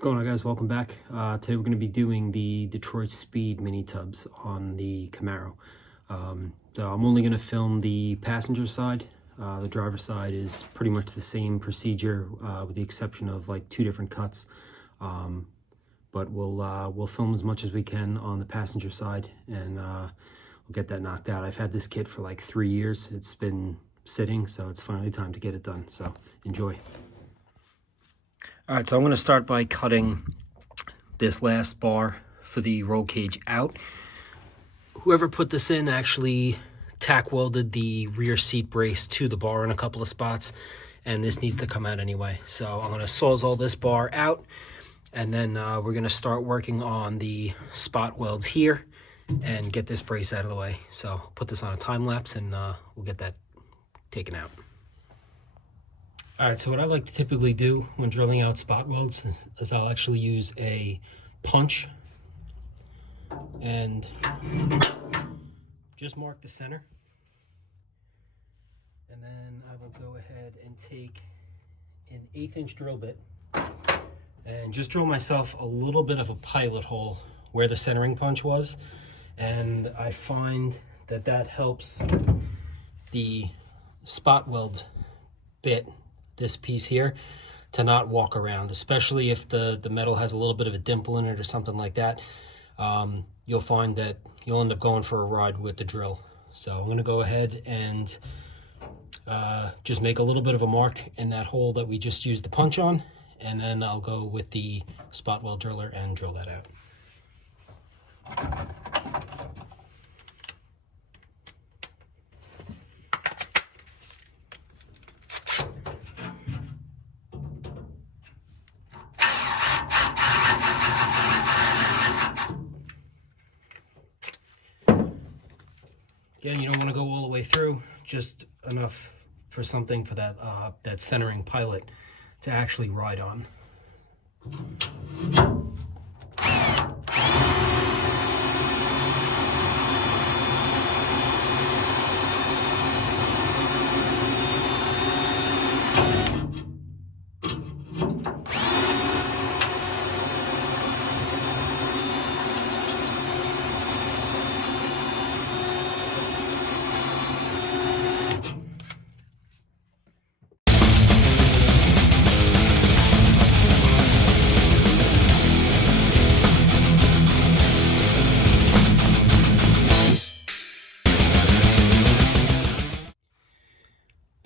What's going on, guys? Welcome back. Today we're going to be doing the Detroit Speed mini tubs on the Camaro. So I'm only going to film the passenger side. The driver side is pretty much the same procedure with the exception of like two different cuts. But we'll film as much as we can on the passenger side, and we'll get that knocked out. I've had this kit for like 3 years. It's been sitting, so it's finally time to get it done. So enjoy. All right, so I'm going to start by cutting this last bar for the roll cage out. Whoever put this in actually tack welded the rear seat brace to the bar in a couple of spots, and this needs to come out anyway. So I'm going to sawzall this bar out, and then we're going to start working on the spot welds here and get this brace out of the way. So I'll put this on a time lapse and we'll get that taken out. All right, so what I like to typically do when drilling out spot welds is I'll actually use a punch and just mark the center. And then I will go ahead and take an 1/8 inch drill bit and just drill myself a little bit of a pilot hole where the centering punch was. And I find that that helps the spot weld bit, this piece here, to not walk around, especially if the metal has a little bit of a dimple in it or something like that. You'll find that you'll end up going for a ride with the drill. So I'm going to go ahead and just make a little bit of a mark in that hole that we just used the punch on, and then I'll go with the spot weld driller and drill that out. Again, you don't want to go all the way through, just enough for something for that that centering pilot to actually ride on.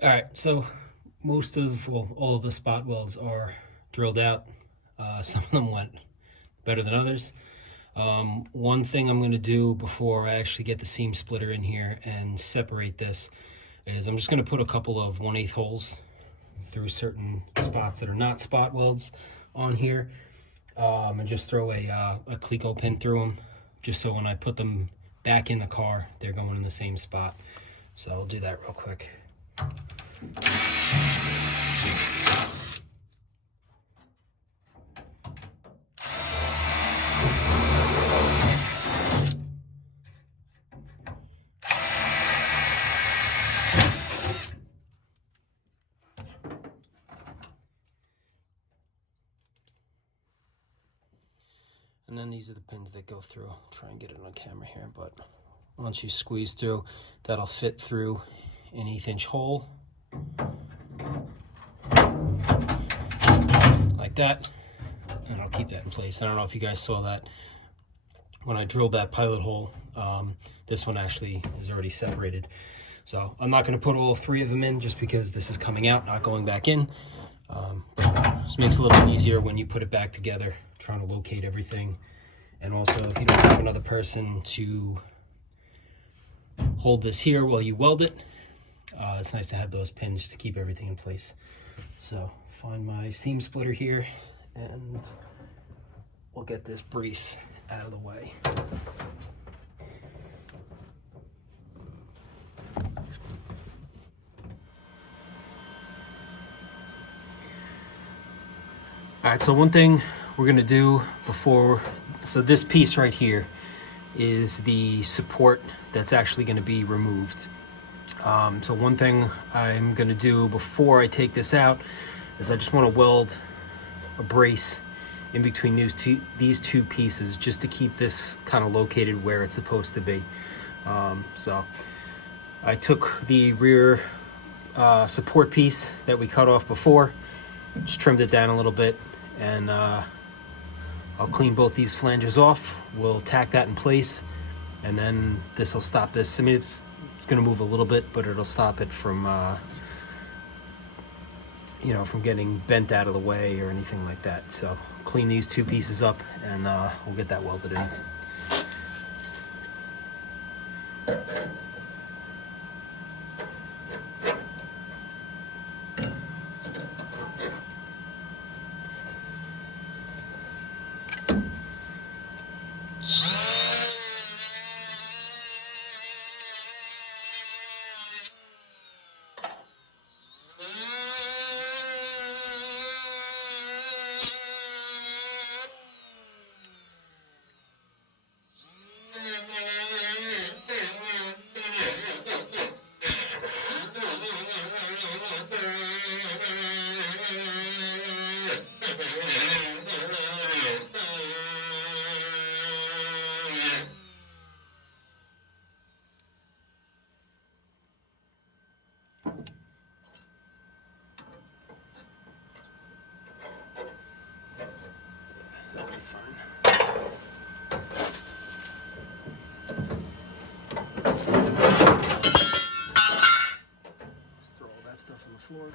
All right, so most of, well, all of the spot welds are drilled out. Some of them went better than others. One thing I'm going to do before I actually get the seam splitter in here and separate this is I'm just going to put a couple of 1/8 holes through certain spots that are not spot welds on here, and just throw a Cleco pin through them, just so when I put them back in the car, they're going in the same spot. So I'll do that real quick. And then these are the pins that go through. I'll try and get it on camera here, but once you squeeze through, that'll fit through an 1/8 inch hole like that, and I'll keep that in place. I don't know if you guys saw that when I drilled that pilot hole. This one actually is already separated, so I'm not going to put all 3 of them in just because this is coming out, not going back in. But just makes it a little easier when you put it back together, trying to locate everything. And also, if you don't have another person to hold this here while you weld it, it's nice to have those pins to keep everything in place. So find my seam splitter here, and we'll get this brace out of the way. All right, so one thing we're gonna do before, so this piece right here is the support that's actually gonna be removed. So one thing I'm gonna do before I take this out is I just wanna weld a brace in between these two pieces, just to keep this kind of located where it's supposed to be. So I took the rear support piece that we cut off before, just trimmed it down a little bit, and I'll clean both these flanges off. We'll tack that in place, and then this will stop this. I mean, it's going to move a little bit, but it'll stop it from from getting bent out of the way or anything like that. So clean these two pieces up, and we'll get that welded in. That'll be fine. Let's throw all that stuff on the floor.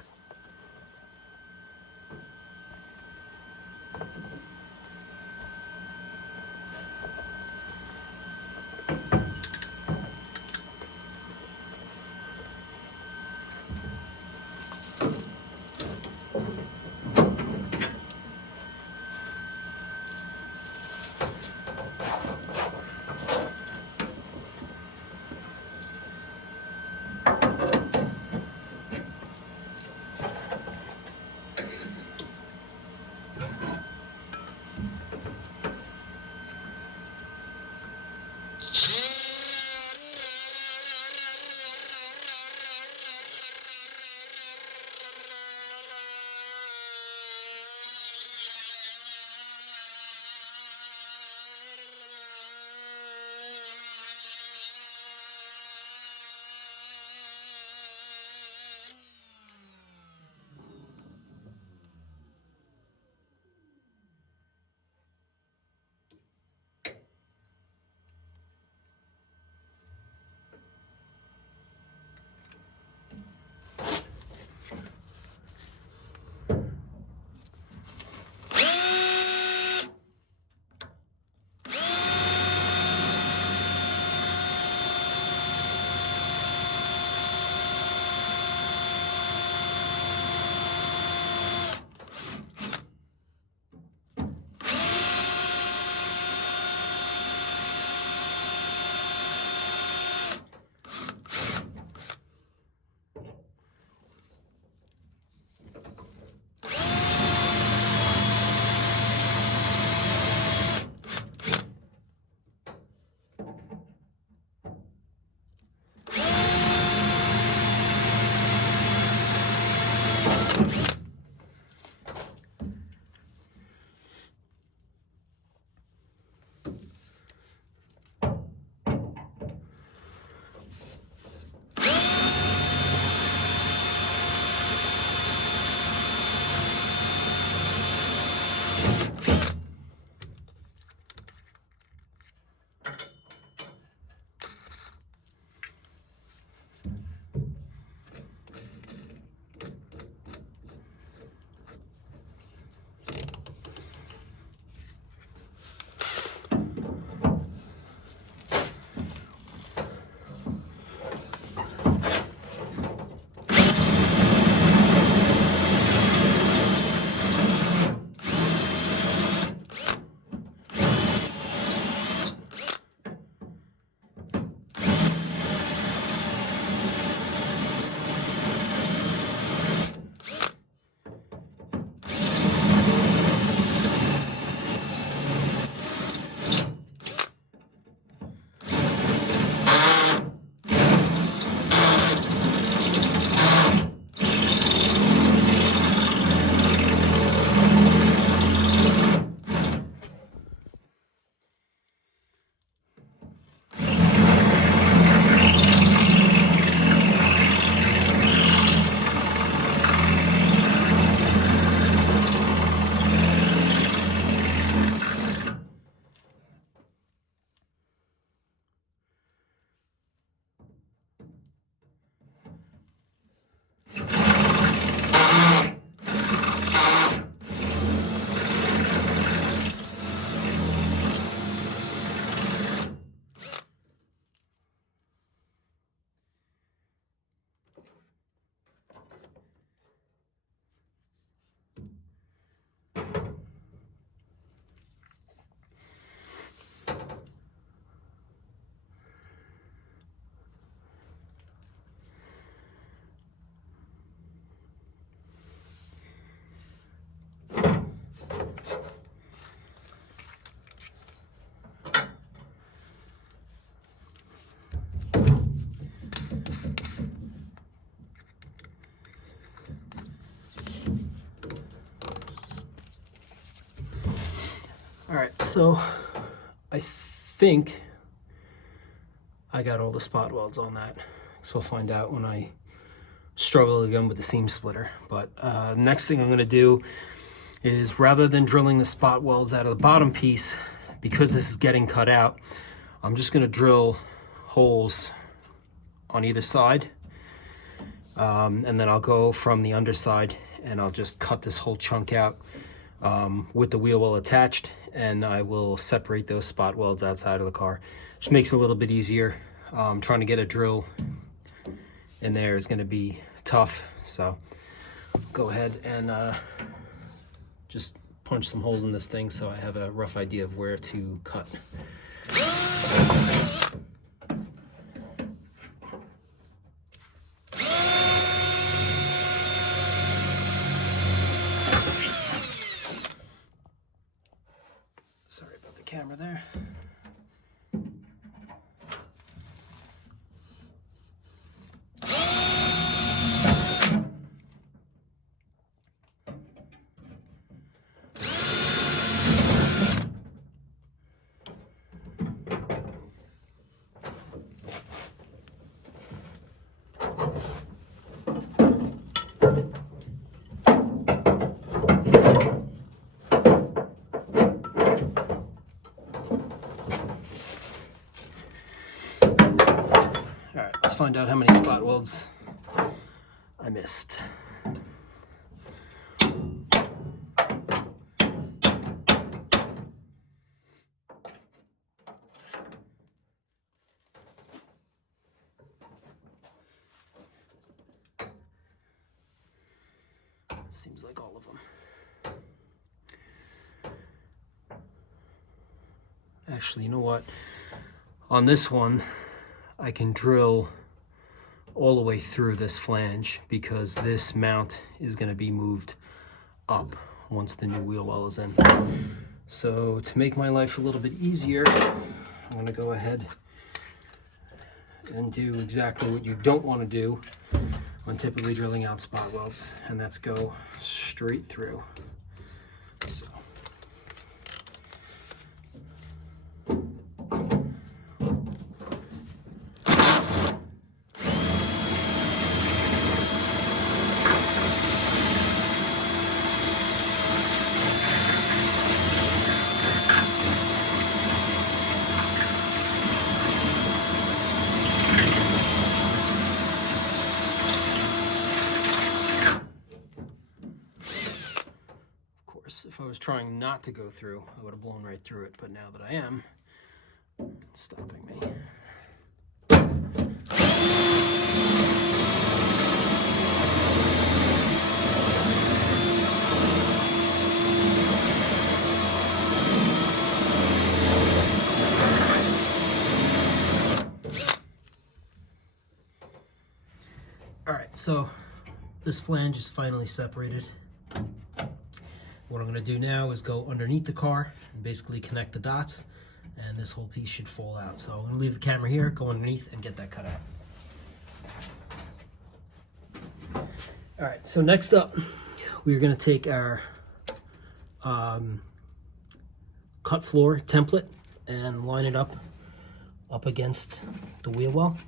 All right, so I think I got all the spot welds on that. So we'll find out when I struggle again with the seam splitter. But next thing I'm going to do is, rather than drilling the spot welds out of the bottom piece, because this is getting cut out, I'm just going to drill holes on either side, and then I'll go from the underside and I'll just cut this whole chunk out with the wheel well attached, and I will separate those spot welds outside of the car. Just makes it a little bit easier. Trying to get a drill in there is going to be tough, so go ahead and just punch some holes in this thing so I have a rough idea of where to cut. Sorry about the camera there. Find out how many spot welds I missed. Seems like all of them. Actually, you know what? On this one, I can drill all the way through this flange because this mount is going to be moved up once the new wheel well is in. So to make my life a little bit easier, I'm going to go ahead and do exactly what you don't want to do when typically drilling out spot welds, and that's go straight through. So. If I was trying not to go through, I would have blown right through it, but now that I am, it's stopping me. All right, so this flange is finally separated. What I'm going to do now is go underneath the car and basically connect the dots, and this whole piece should fall out. So I'm going to leave the camera here, go underneath, and get that cut out. All right, so next up, we're going to take our cut floor template and line it up against the wheel well.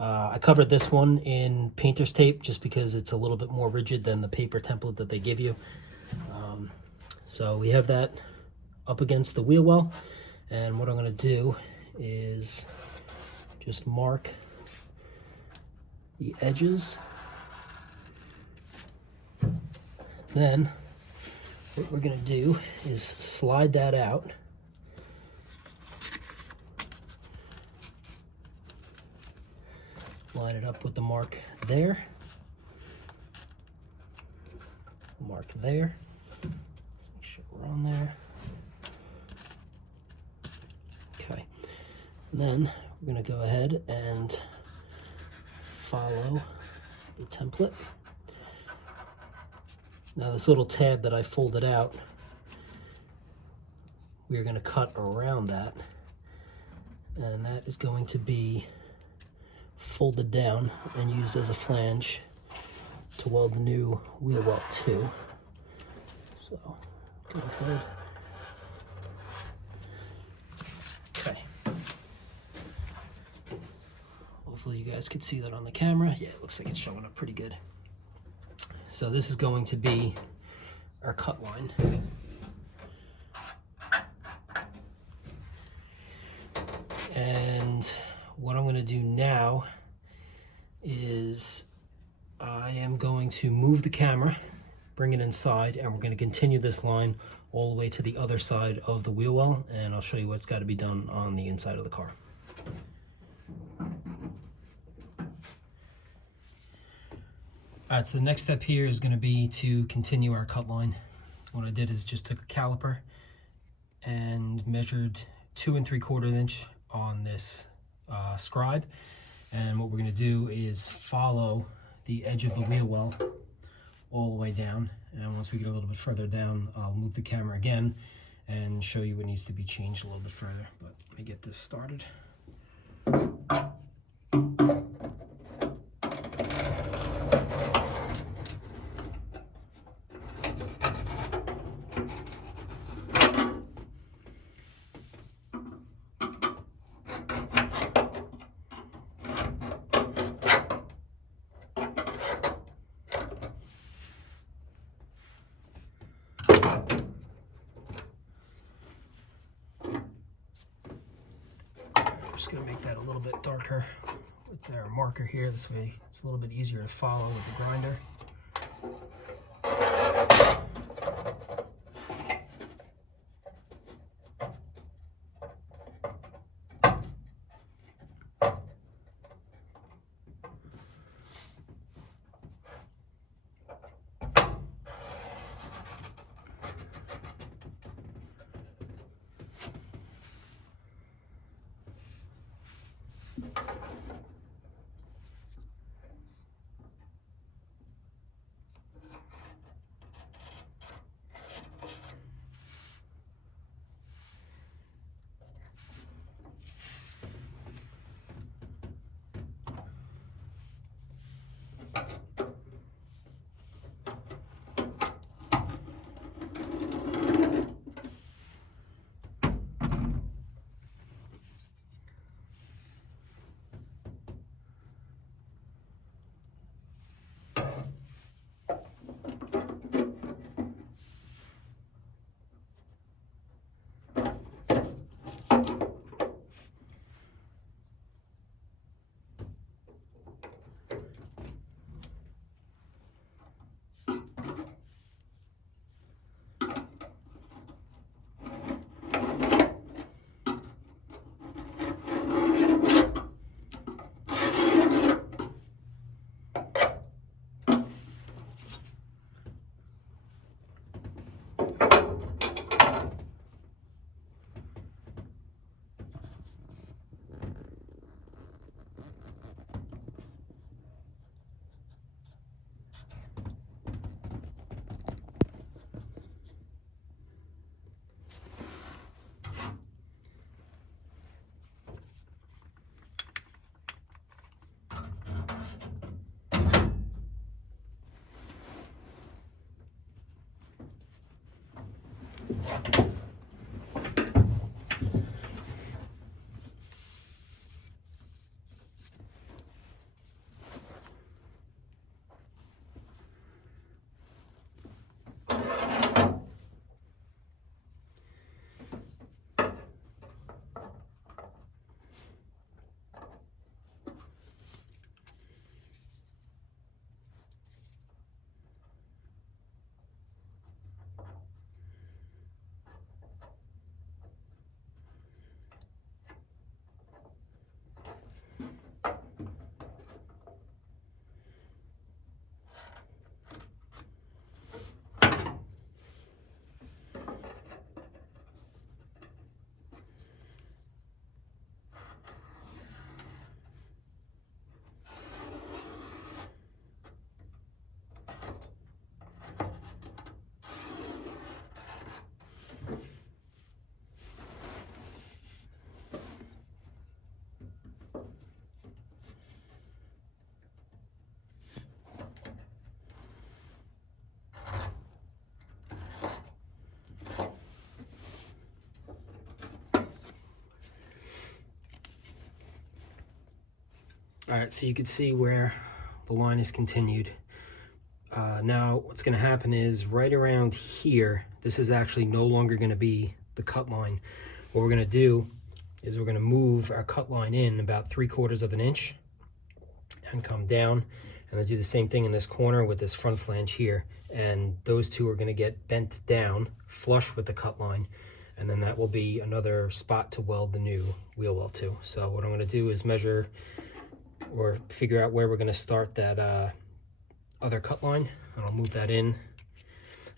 I covered this one in painter's tape just because it's a little bit more rigid than the paper template that they give you. So we have that up against the wheel well, and what I'm going to do is just mark the edges. Then what we're going to do is slide that out. Line it up with the mark there. Mark there. Let's make sure we're on there. Okay. And then we're going to go ahead and follow the template. Now this little tab that I folded out, we're going to cut around that, and that is going to be folded down and used as a flange to weld the new wheel well to. So go ahead, guys could see that on the camera. Yeah, it looks like it's showing up pretty good. So this is going to be our cut line. And what I'm going to do now is I am going to move the camera, bring it inside, and we're going to continue this line all the way to the other side of the wheel well, and I'll show you what's got to be done on the inside of the car. Alright, so the next step here is going to be to continue our cut line. What I did is just took a caliper and measured 2 3/4 inch on this scribe, and what we're going to do is follow the edge of the wheel well all the way down, and once we get a little bit further down, I'll move the camera again and show you what needs to be changed a little bit further. But let me get this started. Just going to make that a little bit darker with our marker here. This way it's a little bit easier to follow with the grinder. All right, so you can see where the line is continued. Now what's going to happen is right around here, this is actually no longer going to be the cut line. What we're going to do is we're going to move our cut line in about 3/4 of an inch and come down, and then do the same thing in this corner with this front flange here, and those two are going to get bent down flush with the cut line, and then that will be another spot to weld the new wheel well to. So what I'm going to do is measure or figure out where we're going to start that other cut line, and I'll move that in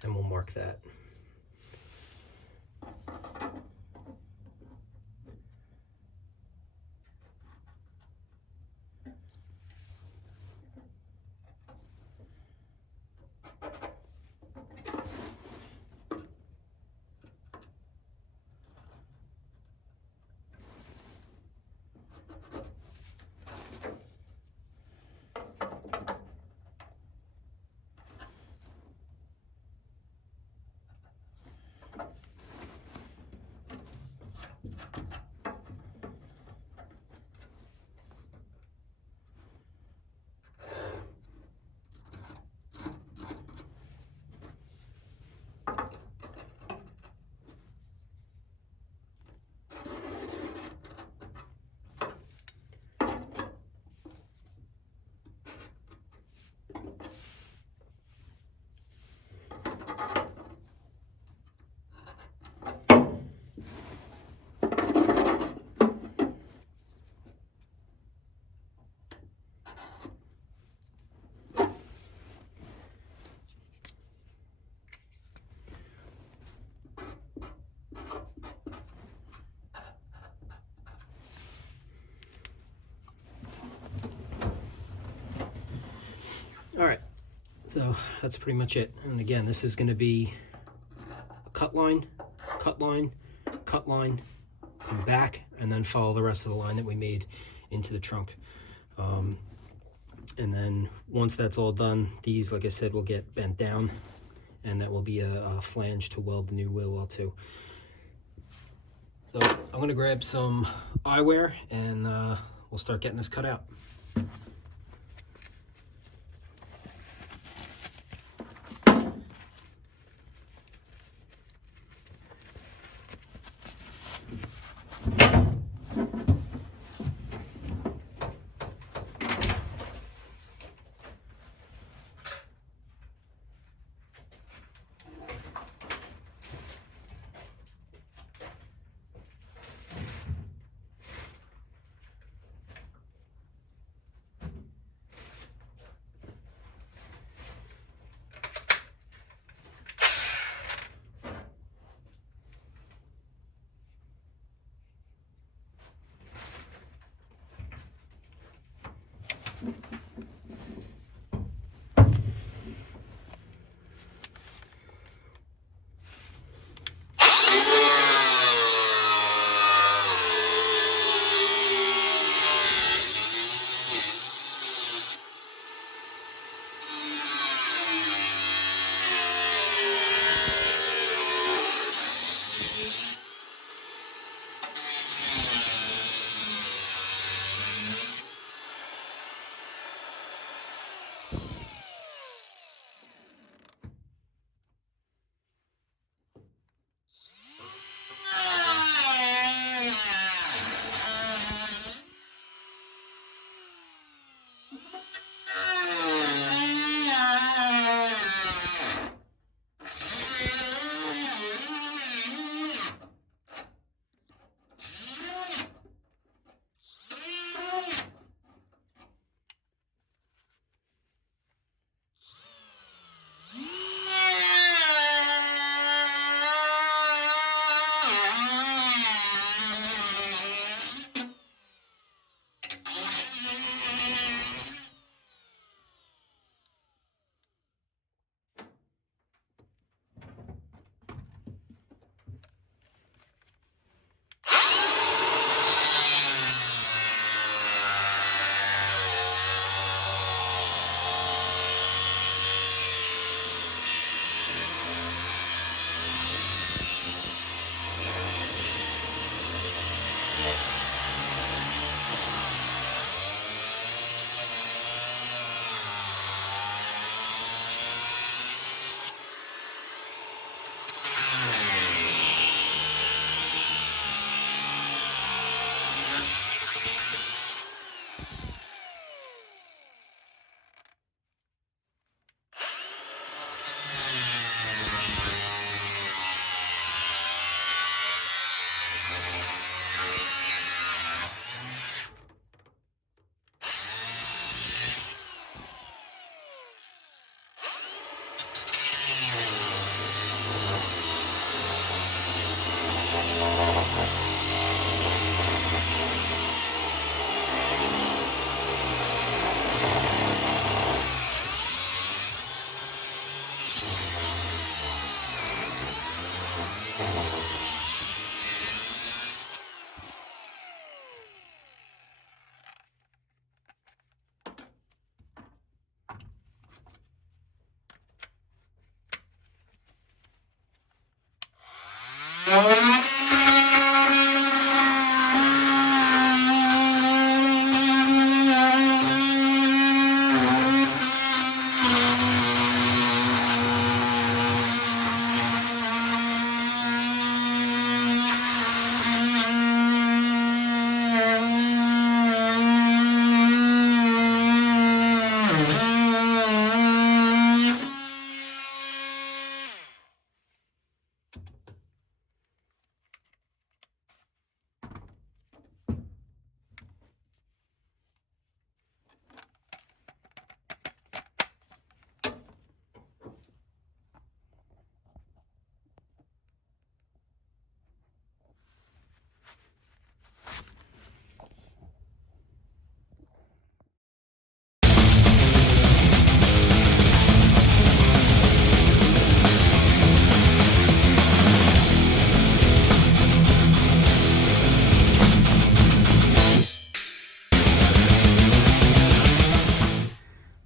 and we'll mark that. All right, so that's pretty much it. And again, this is going to be a cut line, cut line, cut line, and back, and then follow the rest of the line that we made into the trunk. And then once that's all done, these, like I said, will get bent down, and that will be a flange to weld the new wheel well to. So I'm going to grab some eyewear, and we'll start getting this cut out.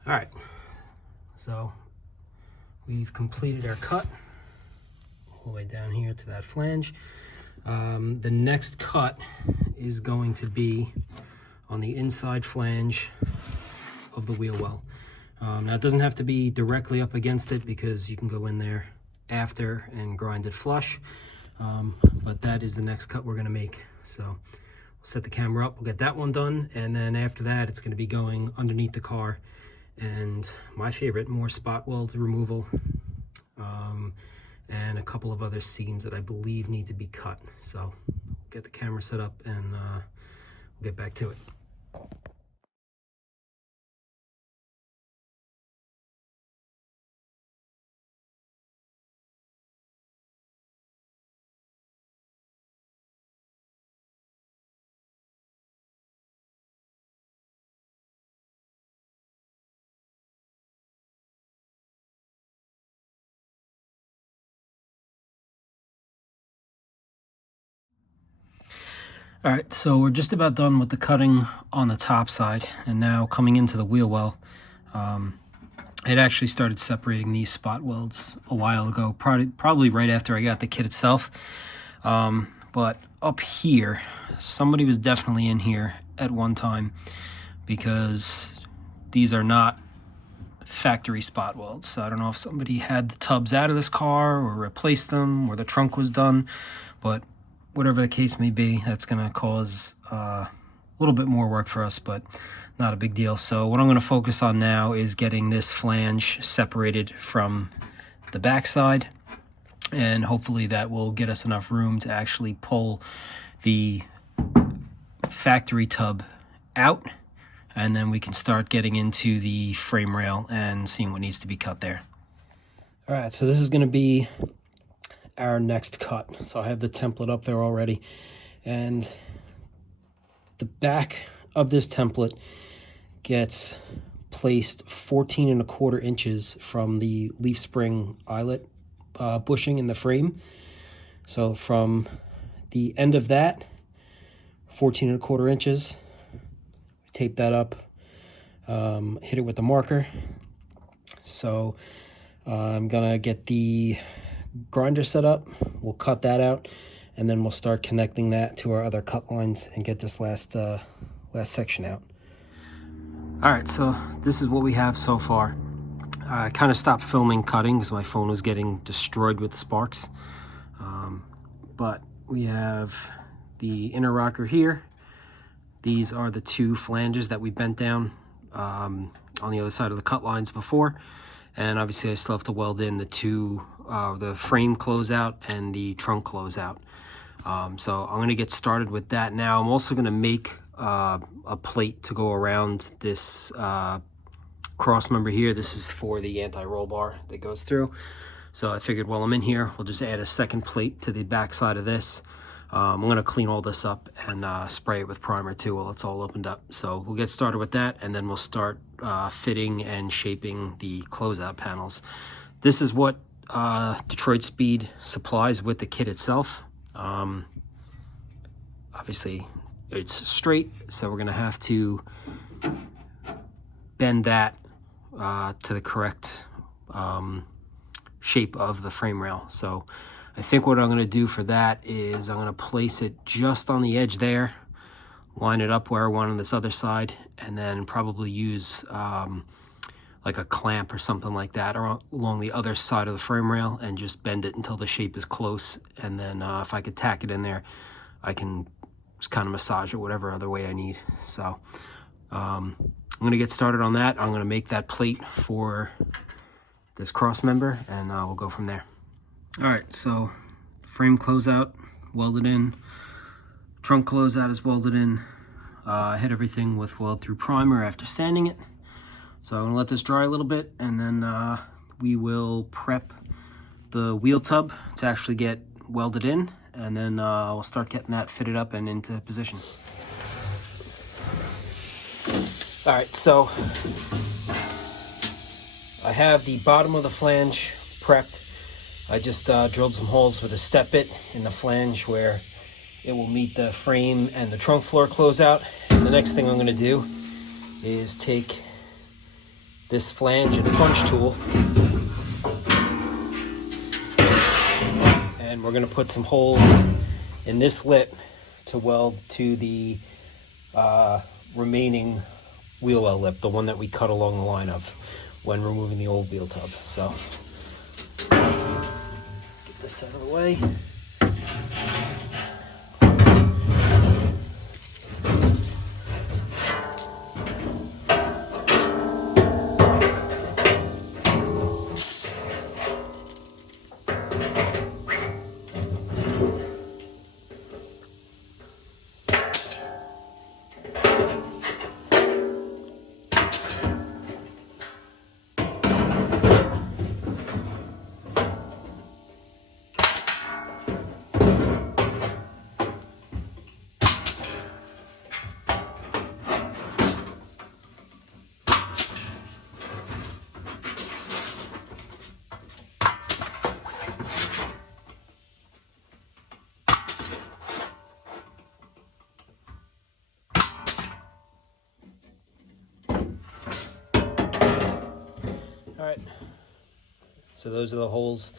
All right, so we've completed our cut all the way down here to that flange. The next cut is going to be on the inside flange of the wheel well. Now it doesn't have to be directly up against it because you can go in there after and grind it flush, but that is the next cut we're going to make. So we'll set the camera up, we'll get that one done, and then after that it's going to be going underneath the car and my favorite, more spot weld removal, and a couple of other seams that I believe need to be cut. So get the camera set up and we'll get back to it. All right, so we're just about done with the cutting on the top side, and now coming into the wheel well. It actually started separating these spot welds a while ago, probably right after I got the kit itself. But up here, somebody was definitely in here at one time because these are not factory spot welds. So I don't know if somebody had the tubs out of this car or replaced them or the trunk was done, but whatever the case may be, that's going to cause a little bit more work for us, but not a big deal. So what I'm going to focus on now is getting this flange separated from the backside, and hopefully that will get us enough room to actually pull the factory tub out, and then we can start getting into the frame rail and seeing what needs to be cut there. All right, so this is going to be our next cut. So I have the template up there already, and the back of this template gets placed 14¼ inches from the leaf spring eyelet bushing in the frame. So from the end of that, 14¼ inches, tape that up, hit it with the marker. So I'm gonna get the grinder set up, we'll cut that out, and then we'll start connecting that to our other cut lines and get this last section out. All right, so this is what we have so far. I kind of stopped filming cutting because my phone was getting destroyed with the sparks, but we have the inner rocker here. These are the two flanges that we bent down on the other side of the cut lines before, and obviously I still have to weld in the two the frame closeout and the trunk closeout. So I'm going to get started with that now. I'm also going to make a plate to go around this cross member here. This is for the anti-roll bar that goes through. So I figured while I'm in here, we'll just add a second plate to the back side of this. I'm going to clean all this up and spray it with primer too while it's all opened up. So we'll get started with that, and then we'll start fitting and shaping the closeout panels. This is what Detroit Speed supplies with the kit itself. Obviously it's straight, so we're gonna have to bend that to the correct shape of the frame rail. So I think what I'm going to do for that is I'm going to place it just on the edge there, line it up where I want on this other side, and then probably use like a clamp or something like that along the other side of the frame rail and just bend it until the shape is close. And then if I could tack it in there, I can just kind of massage it whatever other way I need. So I'm going to get started on that. I'm going to make that plate for this cross member, and we'll go from there. All right, so frame closeout welded in, trunk closeout is welded in. I hit everything with weld through primer after sanding it. So I'm gonna let this dry a little bit, and then we will prep the wheel tub to actually get welded in, and then we'll start getting that fitted up and into position. All right, so I have the bottom of the flange prepped. I just drilled some holes with a step bit in the flange where it will meet the frame and the trunk floor closeout. And the next thing I'm going to do is take this flange and punch tool, and we're going to put some holes in this lip to weld to the remaining wheel well lip, the one that we cut along the line of when removing the old wheel tub. So get this out of the way. All right, so those are the holes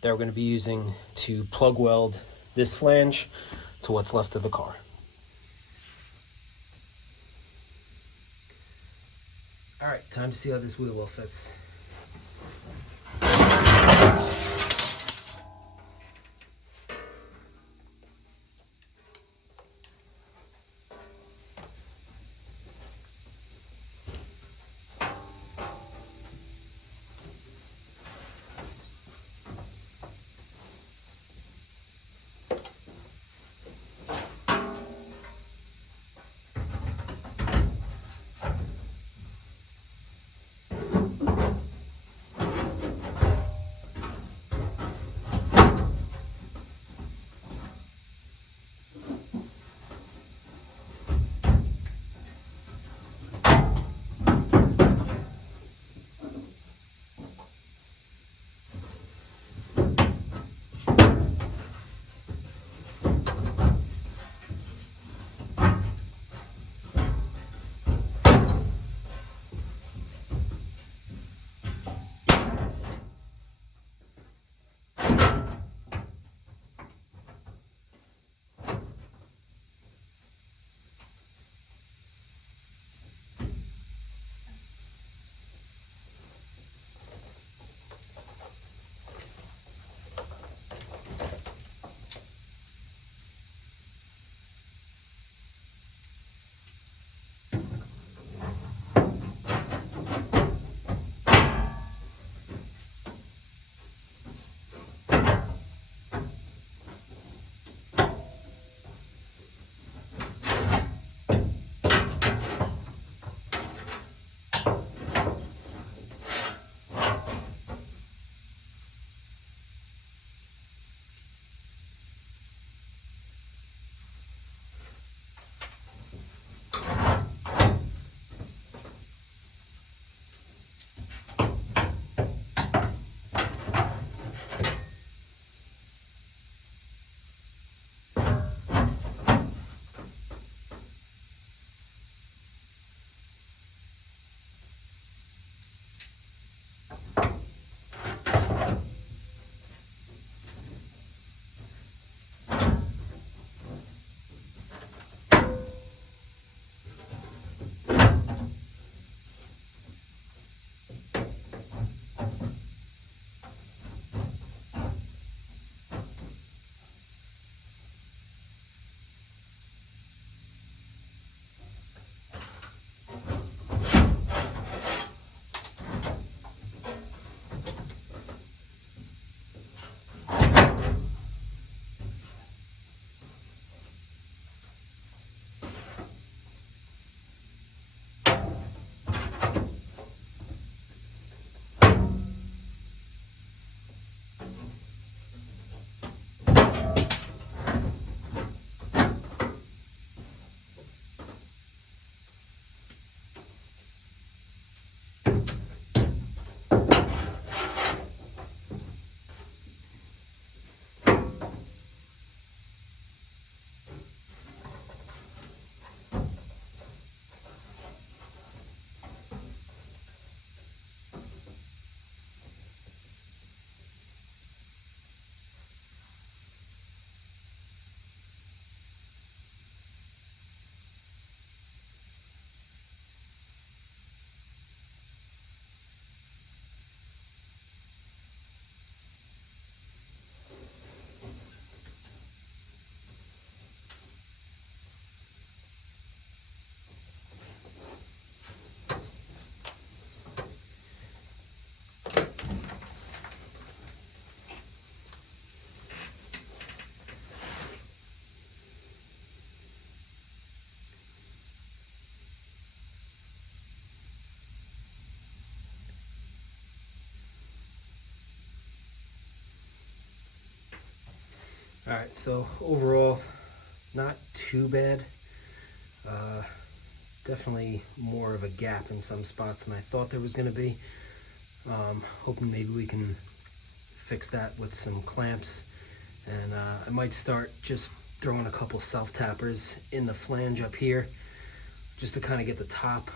that we're going to be using to plug weld this flange to what's left of the car. All right, time to see how this wheel well fits. All right, so overall, not too bad. Definitely more of a gap in some spots than I thought there was going to be. Hoping maybe we can fix that with some clamps, and I might start just throwing a couple self-tappers in the flange up here just to kind of get the top,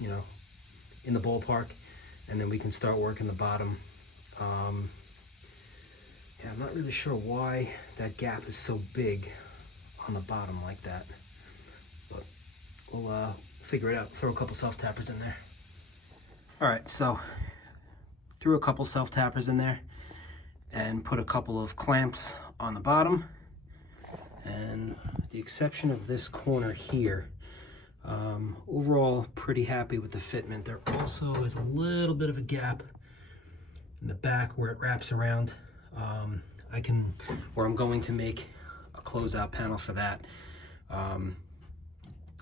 you know, in the ballpark, and then we can start working the bottom. Yeah, I'm not really sure why that gap is so big on the bottom like that, but we'll figure it out. Throw a couple self-tappers in there. All right, so threw a couple self-tappers in there and put a couple of clamps on the bottom. And with the exception of this corner here, overall pretty happy with the fitment. There also is a little bit of a gap in the back where it wraps around. I'm going to make a closeout panel for that.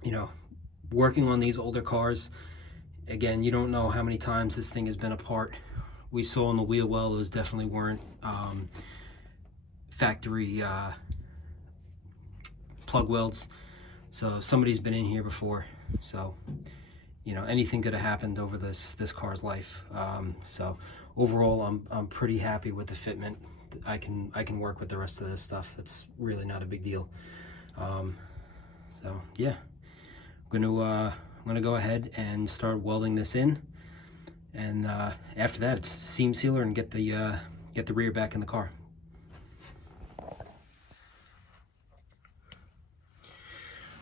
You know, working on these older cars, again, you don't know how many times this thing has been apart. We saw in the wheel well, those definitely weren't factory plug welds. So somebody's been in here before. So, you know, anything could have happened over this car's life. So overall, I'm pretty happy with the fitment. I can work with the rest of this stuff. It's really not a big deal. So yeah, I'm gonna go ahead and start welding this in, and after that, it's seam sealer and get the rear back in the car.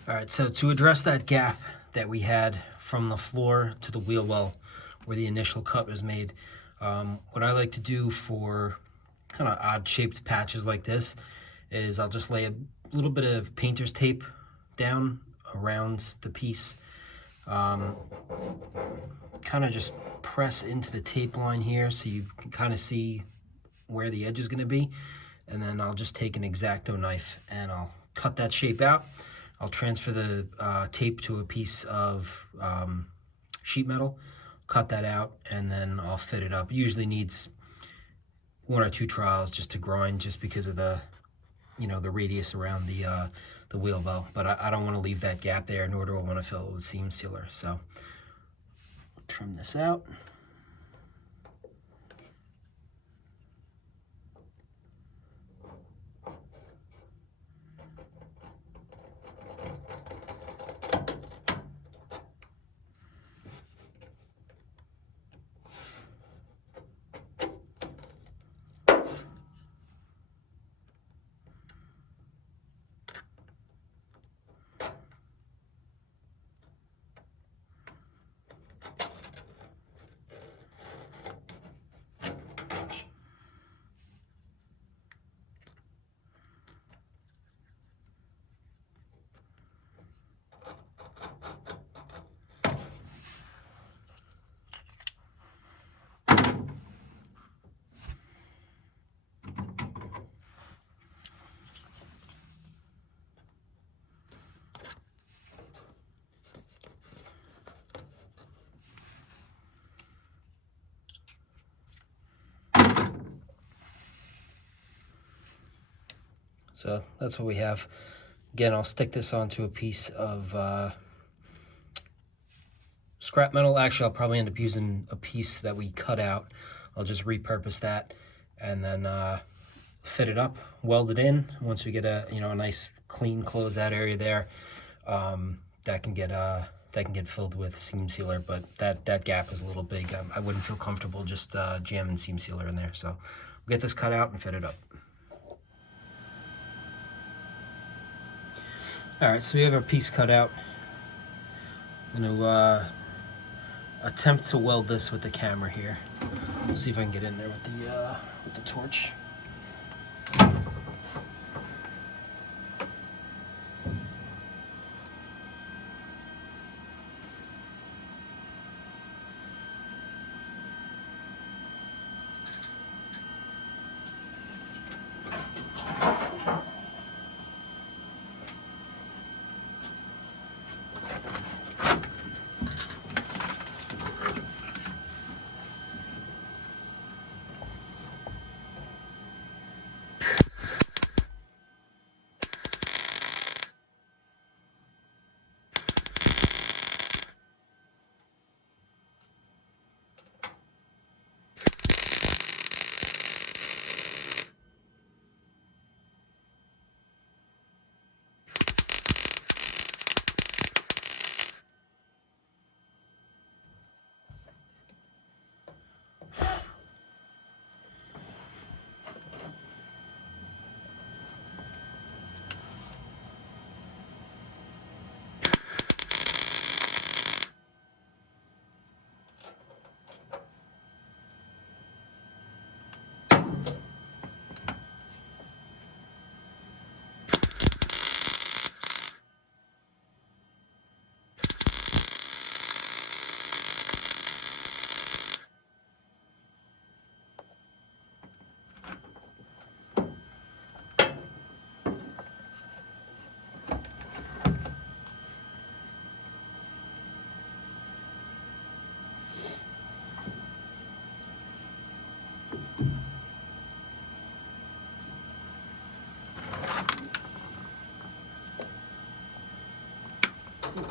All right, so to address that gap that we had from the floor to the wheel well where the initial cut was made, what I like to do for kind of odd shaped patches like this is I'll just lay a little bit of painter's tape down around the piece, kind of just press into the tape line here so you can kind of see where the edge is going to be, and then I'll just take an X-Acto knife and I'll cut that shape out. I'll transfer the tape to a piece of sheet metal, cut that out, and then I'll fit it up. It usually needs 1 or 2 trials just to grind, just because of the, you know, the radius around the wheel well. But I don't want to leave that gap there, nor do I want to fill it with seam sealer. So I'll trim this out. So that's what we have. Again, I'll stick this onto a piece of scrap metal. Actually, I'll probably end up using a piece that we cut out. I'll just repurpose that and then fit it up, weld it in. Once we get a nice clean closeout area there, that can get filled with seam sealer. But that gap is a little big. I wouldn't feel comfortable just jamming seam sealer in there. So we'll get this cut out and fit it up. All right, so we have our piece cut out. I'm going to attempt to weld this with the camera here. We'll see if I can get in there with the torch.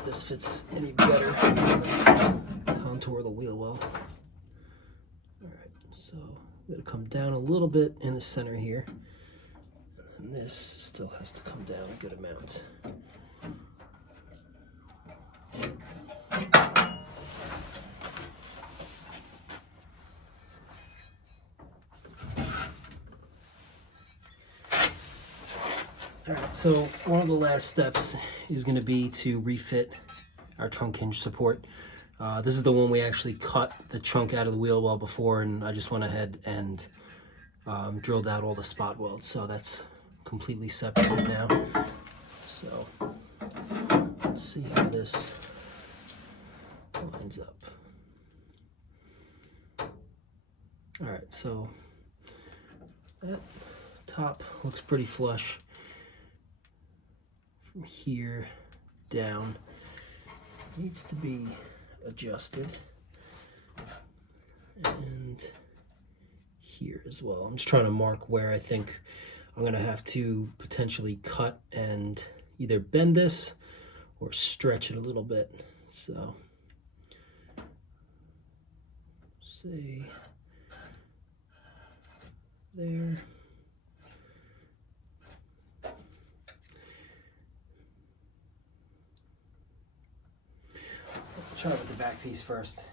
this fits any better. Contour the wheel well. Alright, so I'm going to come down a little bit in the center here. And this still has to come down a good amount. Alright, so one of the last steps is going to be to refit our trunk hinge support. This is the one we actually cut the trunk out of the wheel well before, and I just went ahead and drilled out all the spot welds, so that's completely separated now. So let's see how this lines up. Alright, so that top looks pretty flush. From here down needs to be adjusted, and here as well. I'm just trying to mark where I think I'm gonna have to potentially cut and either bend this or stretch it a little bit. So say there. Try with the back piece first.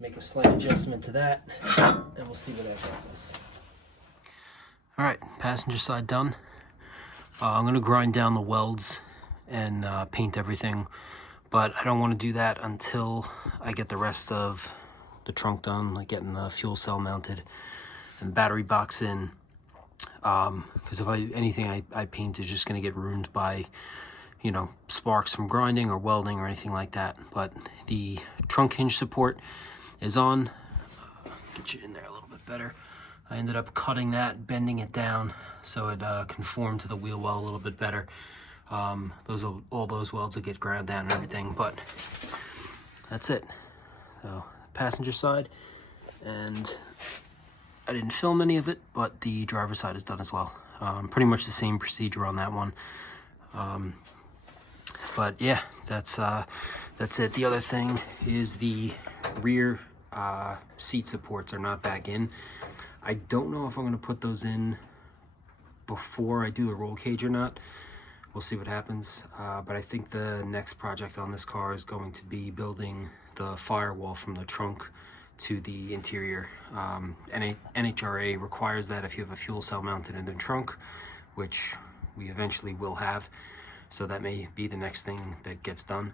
Make a slight adjustment to that, and we'll see where that gets us. All right, passenger side done. I'm gonna grind down the welds and paint everything, but I don't want to do that until I get the rest of the trunk done, like getting the fuel cell mounted and battery box in. Because if anything I paint is just gonna get ruined by, you know, sparks from grinding or welding or anything like that. But the trunk hinge support is on. Get you in there a little bit better. I ended up cutting that, bending it down so it conformed to the wheel well a little bit better. All those welds will get ground down and everything, but that's it. So passenger side, and I didn't film any of it, but the driver's side is done as well. Pretty much the same procedure on that one. But yeah, that's it. The other thing is the rear seat supports are not back in. I don't know if I'm going to put those in before I do the roll cage or not. We'll see what happens. But I think the next project on this car is going to be building the firewall from the trunk to the interior. NHRA requires that if you have a fuel cell mounted in the trunk, which we eventually will have. So that may be the next thing that gets done.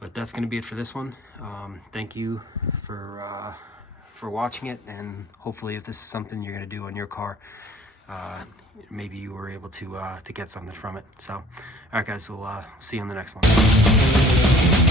But that's going to be it for this one. Thank you for watching it, and hopefully if this is something you're going to do on your car, maybe you were able to get something from it. So, all right guys, we'll see you on the next one.